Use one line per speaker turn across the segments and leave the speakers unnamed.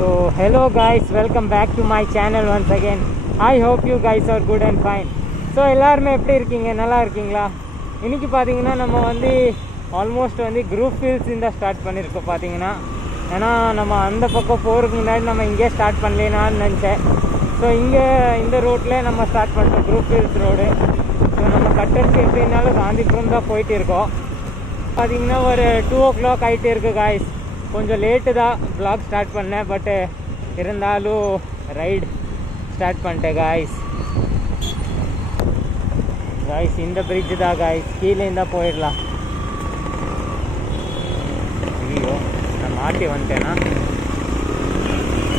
So hello guys welcome back to my channel once again I hope you guys are good and fine so எல்லாருமே எப்படி இருக்கீங்க நல்லா இருக்கீங்களா இன்றைக்கி பார்த்தீங்கன்னா நம்ம வந்து ஆல்மோஸ்ட் வந்து குரூப் ஃபீல்ஸ் தான் ஸ்டார்ட் பண்ணியிருக்கோம் பார்த்தீங்கன்னா ஏன்னா நம்ம அந்த பக்கம் போகிறதுக்கு முன்னாடி நம்ம இங்கே ஸ்டார்ட் பண்ணலான்னு நினச்சேன் ஸோ இங்கே இந்த ரோட்டில் நம்ம ஸ்டார்ட் பண்ணுறோம் குரூப் ஹில்ஸ் ரோடு ஸோ நம்ம கட்டருக்கு எப்படின்னாலும் காந்திபுரம் தான் போயிட்டு இருக்கோம் பார்த்தீங்கன்னா ஒரு டூ ஓ கிளாக் ஆகிட்டே இருக்குது காய்ஸ் கொஞ்சம் லேட்டு தான் ப்ளாக் ஸ்டார்ட் பண்ணேன் பட்டு இருந்தாலும் ரைடு ஸ்டார்ட் பண்ணிட்டேன் காய்ஸ் காய்ஸ் இந்த பிரிட்ஜ் தான் காய்ஸ் கீழே இருந்தால் போயிடலாம் ஐயோ நான் மாட்டி வந்துட்டேன்னா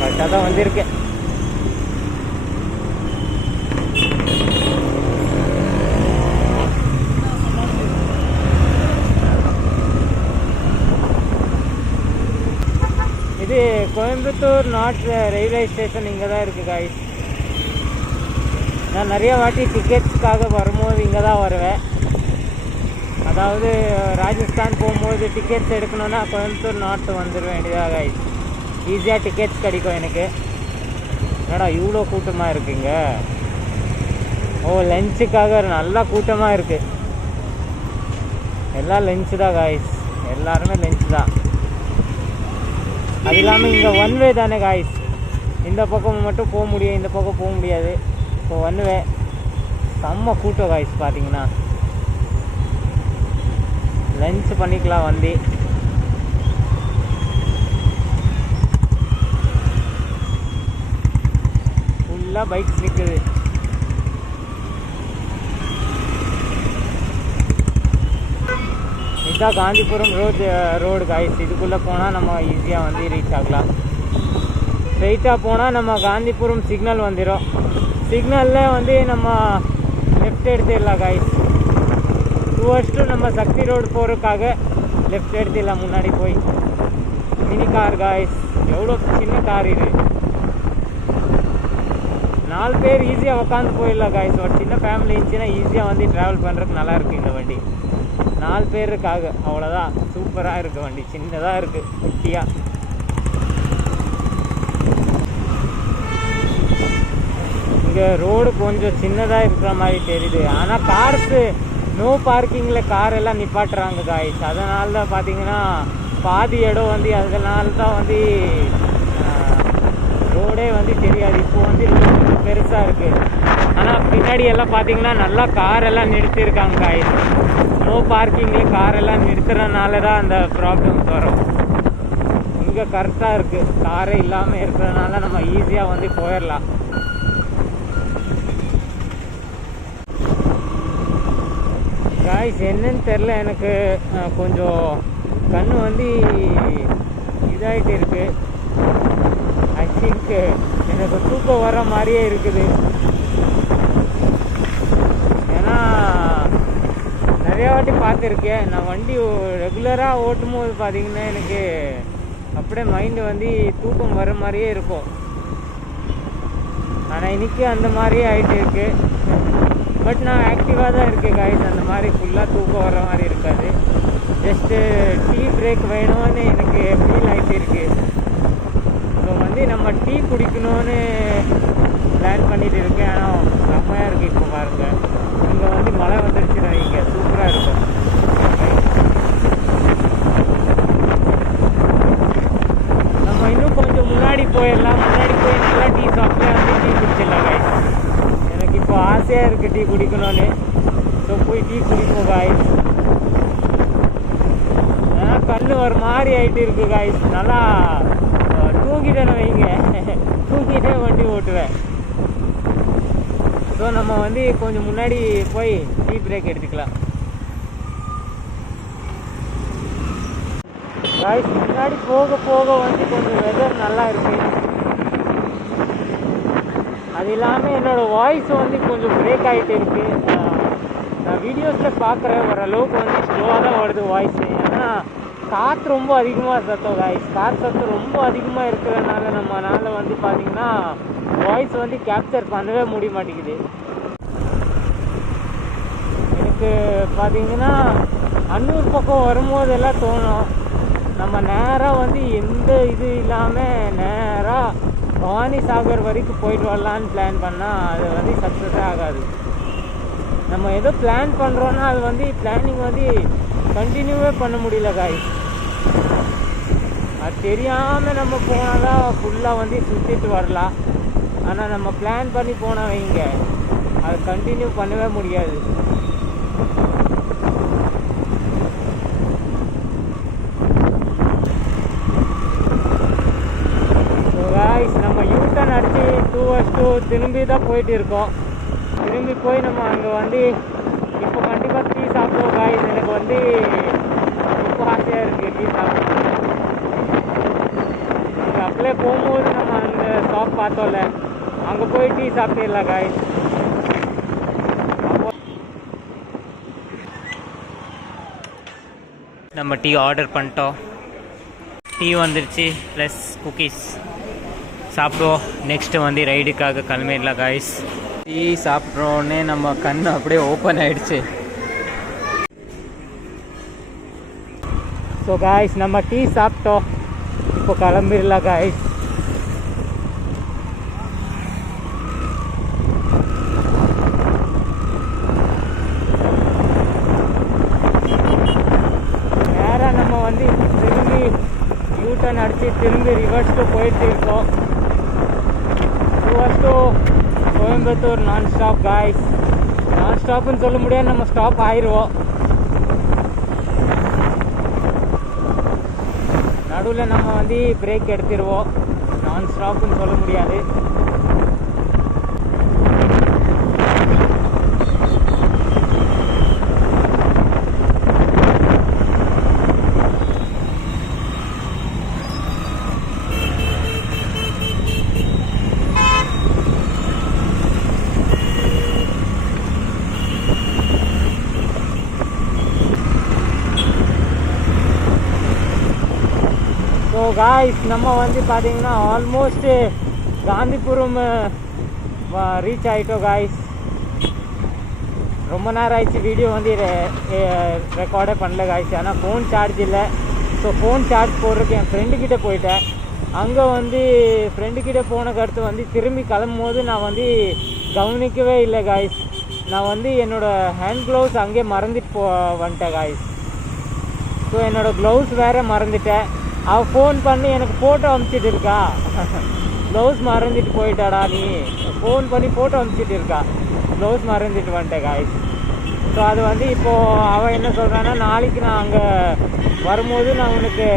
பட் அதான் வந்திருக்கேன் கோயம்புத்தூர் நாட் ரயில்வே ஸ்டேஷன் இங்கே தான் இருக்குது காய்ஸ் நான் நிறைய வாட்டி டிக்கெட்ஸ்க்காக வரும்போது இங்கே தான் வருவேன் அதாவது ராஜஸ்தான் போகும்போது டிக்கெட்ஸ் எடுக்கணுன்னா கோயம்புத்தூர் நாட்டு வந்துட வேண்டியதாக காய் ஈஸியாக டிக்கெட்ஸ் கிடைக்கும் எனக்கு என்னடா இவ்வளோ கூட்டமாக இருக்குங்க ஓ லஞ்சுக்காக நல்லா கூட்டமாக இருக்குது எல்லாம் லஞ்சு தான் காய்ஸ் எல்லாருமே லஞ்சு தான் அது இல்லாமல் இங்கே ஒன் வே தானே காய்ஸ் இந்த பக்கம் மட்டும் போக முடியும் இந்த பக்கம் போக முடியாது ஸோ ஒன் வே செம்ம கூட்டம் காய்ஸ் பார்த்தீங்கன்னா லஞ்ச் பண்ணிக்கலாம் வந்து ஃபுல்லாக பைக்ஸ் நிற்குது இதுதான் காந்திபுரம் ரோட் ரோடு காய்ஸ் இதுக்குள்ளே போனால் நம்ம ஈஸியாக வந்து ரீச் ஆகலாம் ஸ்ட்ரைட்டாக போனால் நம்ம காந்திபுரம் சிக்னல் வந்துடும் சிக்னலில் வந்து நம்ம லெஃப்ட் எடுத்துடலாம் காய்ஸ் டுவர்ஸ்ட்டு நம்ம சக்தி ரோடு போகிறதுக்காக லெஃப்ட் எடுத்துடலாம் முன்னாடி போய் மினி கார் காய்ஸ் எவ்வளோ சின்ன கார் இது நாலு பேர் ஈஸியாக உட்காந்து போயிடலாம் காய்ஸ் ஒரு சின்ன ஃபேமிலி இருந்துச்சுன்னா ஈஸியாக வந்து ட்ராவல் பண்ணுறதுக்கு நல்லாயிருக்கு இந்த வண்டி நாலு பேருக்காக அவ்வளோதான் சூப்பராக இருக்குது வண்டி சின்னதாக இருக்குது குட்டியாக இங்கே ரோடு கொஞ்சம் சின்னதாக இருக்கிற மாதிரி தெரியுது ஆனால் கார்ஸு நோ பார்க்கிங்கில் கார் எல்லாம் நிப்பாட்டுறாங்க காய்ஸ் அதனால தான் பார்த்தீங்கன்னா பாதி இடம் வந்து அதனால தான் வந்து ரோடே வந்து தெரியாது இப்போ வந்து பெருசாக இருக்குது ஆனால் பின்னாடி எல்லாம் பார்த்தீங்கன்னா நல்லா காரெல்லாம் நிறுத்தியிருக்காங்க காய் நோ பார்க்கிங்கில் காரெல்லாம் நிறுத்துறதுனால தான் அந்த ப்ராப்ளம் வரும் இங்கே கரெக்டாக இருக்குது காரே இல்லாமல் இருக்கிறதுனால நம்ம ஈஸியாக வந்து போயிடலாம் காய்ஸ் என்னன்னு தெரில எனக்கு கொஞ்சம் கண் வந்து இதாகிட்டு இருக்கு ஐ திங்க் எனக்கு தூக்கம் வர மாதிரியே இருக்குது நிறையா வாட்டி பார்த்துருக்கேன் நான் வண்டி ரெகுலராக ஓட்டும் போது பார்த்தீங்கன்னா எனக்கு அப்படியே மைண்டு வந்து தூக்கம் வர மாதிரியே இருக்கும் ஆனால் இன்றைக்கி அந்த மாதிரியே ஆகிட்டு இருக்கு பட் நான் ஆக்டிவாக தான் இருக்கேன் காய்ஸ் அந்த மாதிரி ஃபுல்லாக தூக்கம் வர மாதிரி இருக்காது ஜஸ்ட்டு டீ பிரேக் வேணும்னு எனக்கு ஃபீல் ஆகிட்டு இருக்கு ஸோ வந்து நம்ம டீ குடிக்கணும்னு பிளான் பண்ணிட்டு இருக்கேன் ஆனால் செம்மையாக இருக்குது இப்போ பாருங்கள் இங்கே வந்து மழை நான் இங்கே சூப்பராக இருக்கும் நம்ம இன்னும் கொஞ்சம் முன்னாடி போயிடலாம் முன்னாடி போய் நல்லா டீ சாப்பிட்டு வந்து டீ குடிச்சிடலாம் காய் எனக்கு இப்போ ஆசையாக இருக்குது டீ குடிக்கணும்னு ஸோ போய் டீ குடிப்போம் காய் கல் ஒரு மாதிரி ஆகிட்டு இருக்குது காய் நல்லா தூங்கிட்டேன்னு வைங்க தூங்கிட்டே வண்டி ஓட்டுவேன் ஸோ நம்ம வந்து கொஞ்சம் முன்னாடி போய் டீ பிரேக் எடுத்துக்கலாம் முன்னாடி போக போக வந்து கொஞ்சம் வெதர் நல்லா இருக்கு அது இல்லாமல் என்னோட வாய்ஸ் வந்து கொஞ்சம் பிரேக் ஆகிட்டு இருக்கு நான் வீடியோஸில் பார்க்குறேன் ஓரளவுக்கு வந்து ஸ்லோவாக தான் வருது வாய்ஸ் ஏன்னா காற்று ரொம்ப அதிகமாக சத்தம் காய்ஸ் காற்று சத்தம் ரொம்ப அதிகமாக இருக்கிறதுனால நம்மளால் வந்து பார்த்திங்கன்னா வாய்ஸ் வந்து கேப்சர் பண்ணவே முடிய மாட்டேங்குது எனக்கு பார்த்தீங்கன்னா அன்னூர் பக்கம் வரும்போதெல்லாம் தோணும் நம்ம நேராக வந்து எந்த இது இல்லாமல் நேராக பவானி சாகர் வரைக்கும் போயிட்டு வரலான்னு பிளான் பண்ணால் அது வந்து சக்ஸஸே ஆகாது நம்ம ஏதோ பிளான் பண்ணுறோன்னா அது வந்து பிளானிங் வந்து கண்டினியூவே பண்ண முடியல காய் அது தெரியாமல் நம்ம போனால் தான் ஃபுல்லாக வந்து சுற்றிட்டு வரலாம் ஆனால் நம்ம பிளான் பண்ணி போனால் வைங்க அது கண்டினியூ பண்ணவே முடியாது திரும்பி தான் போயிட்டு இருக்கோம் திரும்பி போய் நம்ம அங்கே வந்து இப்போ கண்டிப்பாக டீ சாப்பிடுவோம் காய்ஸ் எனக்கு வந்து இப்போ ஆசையாக இருக்குது டீ சாப்பிடுவோம் இங்கே அப்படியே போகும்போது நம்ம அந்த ஷாப் பார்த்தோம்ல அங்கே போய் டீ சாப்பிட்டுடலாம் காய்ஸ்
நம்ம டீ ஆர்டர் பண்ணிட்டோம் டீ வந்துருச்சு ப்ளஸ் குக்கீஸ் சாப்பிடுவோம் நெக்ஸ்ட்டு வந்து ரைடுக்காக கிளம்பிடலாம் காய்ஸ் டீ சாப்பிட்றோன்னே நம்ம கண் அப்படியே ஓப்பன் ஆயிடுச்சு
ஸோ காய்ஸ் நம்ம டீ சாப்பிட்டோம் இப்போ கிளம்பிடலாம் காய்ஸ் திரும்பி ரிவர்ஸ்க்கு போயிட்டு இருக்கோம் ரிவர்ஸ்க்கு கோயம்புத்தூர் நான் ஸ்டாப் காய்ஸ் நான் ஸ்டாப்னு சொல்ல முடியாது நம்ம ஸ்டாப் ஆயிடுவோம் நடுவில் நம்ம வந்து பிரேக் எடுத்துடுவோம் நான் ஸ்டாப்னு சொல்ல முடியாது காய்ஸ் நம்ம வந்து பார்த்தீங்கன்னா ஆல்மோஸ்ட்டு காந்திபுரம் ரீச் ஆகிட்டோம் காய்ஸ் ரொம்ப நேரம் ஆயிடுச்சு வீடியோ வந்து ரெக்கார்டே பண்ணல காய்ச்சி ஆனால் ஃபோன் சார்ஜ் இல்லை ஸோ ஃபோன் சார்ஜ் போடுறதுக்கு என் ஃப்ரெண்டுக்கிட்ட போயிட்டேன் அங்கே வந்து ஃப்ரெண்டுக்கிட்ட போன கருத்து வந்து திரும்பி கிளம்பும் போது நான் வந்து கவனிக்கவே இல்லை காய்ஸ் நான் வந்து என்னோடய ஹேண்ட் க்ளவுஸ் அங்கே மறந்துட்டு போ வந்துட்டேன் காய்ஸ் ஸோ என்னோடய க்ளவுஸ் வேறு மறந்துட்டேன் அவள் ஃபோன் பண்ணி எனக்கு ஃபோட்டோ அனுப்பிச்சிட்டு இருக்கா ப்ளவுஸ் மறைஞ்சிட்டு போயிட்டாடா நீ ஃபோன் பண்ணி ஃபோட்டோ அனுப்பிச்சிட்டு இருக்கா ப்ளவுஸ் மறைஞ்சிட்டு வந்துட்டேன் காய்ஸ் ஸோ அது வந்து இப்போது அவன் என்ன சொல்கிறான்னா நாளைக்கு நான் அங்கே வரும்போது நான் உனக்கு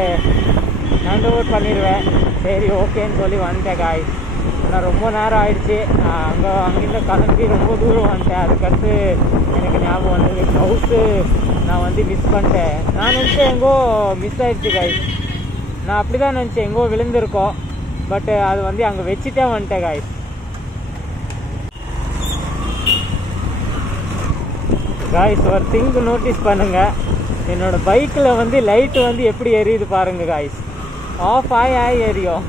நண்டு ஓட் பண்ணிடுவேன் சரி ஓகேன்னு சொல்லி வந்துட்டேன் காய்ஸ் நான் ரொம்ப நேரம் ஆயிடுச்சு நான் அங்கே அங்கிருந்து கலந்து ரொம்ப தூரம் வந்துட்டேன் அதுக்கடுத்து எனக்கு ஞாபகம் வந்தது க்ளவுஸு நான் வந்து மிஸ் பண்ணிட்டேன் நான் நினச்சேன் எங்கோ மிஸ் ஆயிடுச்சு காய்ஸ் நான் அப்படி தான் நினச்சேன் எங்கோ விழுந்திருக்கோம் பட்டு அது வந்து அங்கே வச்சுட்டே வந்துட்டேன் காய் காய்ஸ் ஒரு திங்க் நோட்டீஸ் பண்ணுங்கள் என்னோடய பைக்கில் வந்து லைட்டு வந்து எப்படி எரியுது பாருங்கள் காய்ஸ் ஆஃப் ஆகி ஆகி எரியும்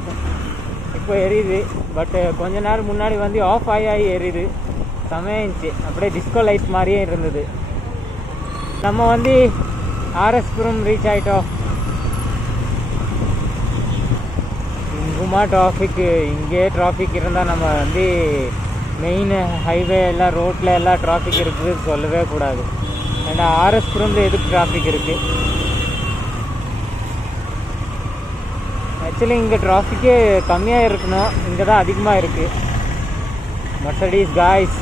இப்போ எரியுது பட்டு கொஞ்ச நேரம் முன்னாடி வந்து ஆஃப் ஆகி ஆகி எரியுது செமையாச்சு அப்படியே டிஸ்கோ லைட் மாதிரியே இருந்தது நம்ம வந்து ஆர்எஸ்புரம் ரீச் ஆகிட்டோம் செம்ம டிராஃபிக்கு இங்கே டிராஃபிக் இருந்தால் நம்ம வந்து மெயின் ஹைவே எல்லாம் ரோட்டில் எல்லாம் டிராஃபிக் இருக்குது சொல்லவே கூடாது ஏன்னா ஆர்எஸ் எதுக்கு டிராஃபிக் இருக்குது ஆக்சுவலி இங்கே டிராஃபிக்கே கம்மியாக இருக்கணும் இங்கே தான் அதிகமாக இருக்குது Mercedes guys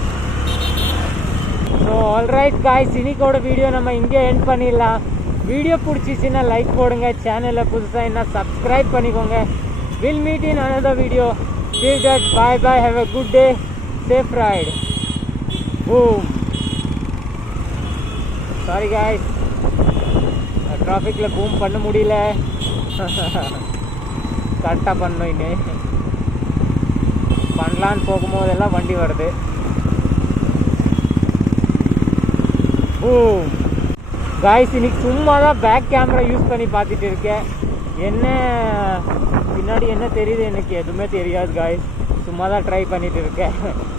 so alright guys இன்னைக்கோட வீடியோ நம்ம இங்கே என் பண்ணிடலாம் வீடியோ பிடிச்சிச்சின்னா லைக் போடுங்க சேனலில் புதுசாக என்ன சப்ஸ்கிரைப் பண்ணிக்கோங்க We'll meet in another video. Till that, bye bye. Have a good day. Safe ride. Boom. Sorry guys டிராஃபிக்கில் பூம் பண்ண முடியல கரெக்டாக பண்ணோம் இன்னும் பண்ணலான்னு போகும்போதெல்லாம் வண்டி வருது பூம் காய்ஸ் இன்னைக்கு சும்மா தான் பேக் கேமரா யூஸ் பண்ணி பார்த்துட்டு இருக்கேன் என்ன பின்னாடி என்ன தெரியுது எனக்கு எதுவுமே தெரியாது காய்ஸ் சும்மா தான் ட்ரை பண்ணிட்டு இருக்கேன்